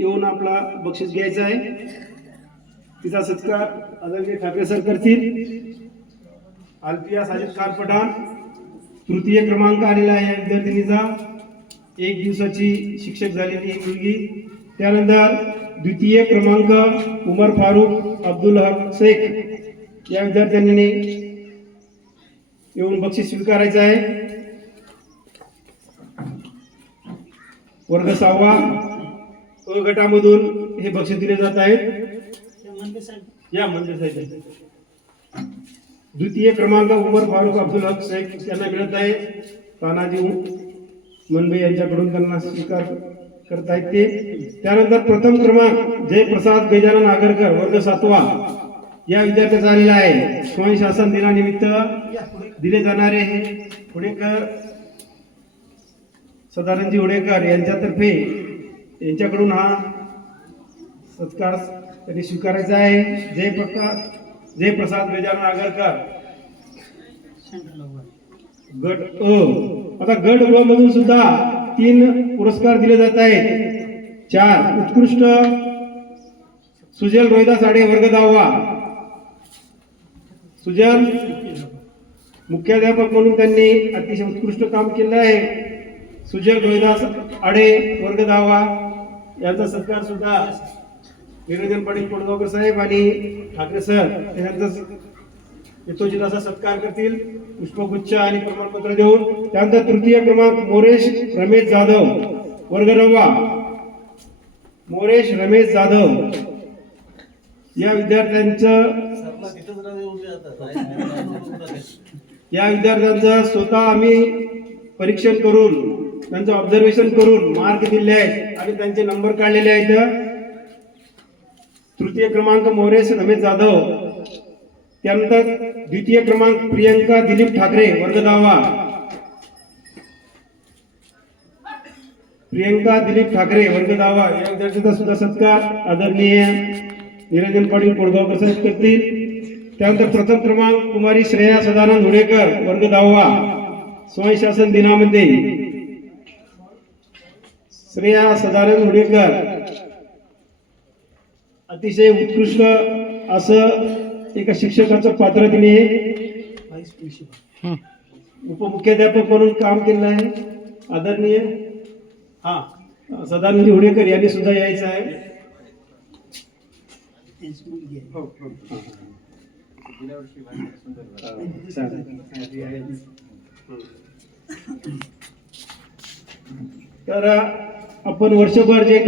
येऊन आपला बक्षीस घ्यायचा आहे. तिचा सत्कार आदरणीय ठाकरे सर करतील. अल्फिया साजिद खान पठाण तृतीय क्रमांक आलेला आहे या विद्यार्थिनीचा. 1 दिवसाची शिक्षक झालेली एक मुलगी. त्यानंतर द्वितीय क्रमांक उमर फारूक अब्दुल हक शेख या विद्यार्थ्यांनी येऊन बक्षीस स्वीकारायचं आहे. वर्ग 6वा अ गटामधून हे बक्षीस दिले जात आहेत. या मंदिर साहेब द्वितीय क्रमांक उमर फारूक अब्दुल हक शेख यांना मिळत आहे. तानाजी मनबे यांच्याकडून त्यांना स्वीकार करतायत ते. त्यानंतर प्रथम क्रमांक जयप्रसाद गजानन आगरकर वर्ग 7वा या विद्यार्थ्याचा आलेला आहे. स्वयंशासन दिनानिमित्त दिले जाणारे हे हुडेकर सदानंदजी हुडेकर यांच्यातर्फे यांच्याकडून हा सत्कार त्यांनी स्वीकारायचा आहे. जयप्रसाद गजानन आगरकर गट अ. आता गट ब मधून सुद्धा 3 पुरस्कार दिले जात आहेत. 4 उत्कृष्ट सुजल रोहिदास आडे वर्ग 10वा. सुजल मुख्याध्यापक म्हणून त्यांनी अतिशय उत्कृष्ट काम केलं आहे. सुजल रोहिदास आडे वर्ग 10वा यांचा सत्कार सुद्धा निरंजन पाटील कोडगावकर साहेब आणि ठाकरे सर यांचा यथोचित असा सत्कार करतील पुष्पगुच्छ आणि प्रमाणपत्र देऊन. त्यानंतर तृतीय क्रमांक मोरेश रमेश जाधव वर्ग 9वा. मोरेश रमेश जाधव या विद्यार्थ्यांचं स्वतः आम्ही परीक्षण करून त्यांचं ऑब्झर्वेशन करून मार्क दिले आहेत आणि त्यांचे नंबर काढलेले आहेत. तृतीय क्रमांक मोरेश रमेश जाधव. त्यानंतर द्वितीय क्रमांक प्रियंका दिलीप ठाकरे वर्ग 10वा. प्रियंका दिलीप ठाकरे वर्ग 10वा या विद्यार्थ्यांचा सुद्धा सत्कार आदरणीय निरंजन पाटील कोडगावकर साहेब करतील. त्यानंतर प्रथम क्रमांक कुमारी श्रेया सदानंद हुडेकर वर्ग 10वा. स्वयंशासन दिनामध्ये श्रेया सदानंद हुडेकर अतिशय उत्कृष्ट असं एका शिक्षकाचं पात्र तिने उपमुख्याध्यापक म्हणून काम केलं आहे. आदरणीय सदानंद हुडेकर यांनी सुद्धा यायचं आहे. तर आपण वर्षभर जे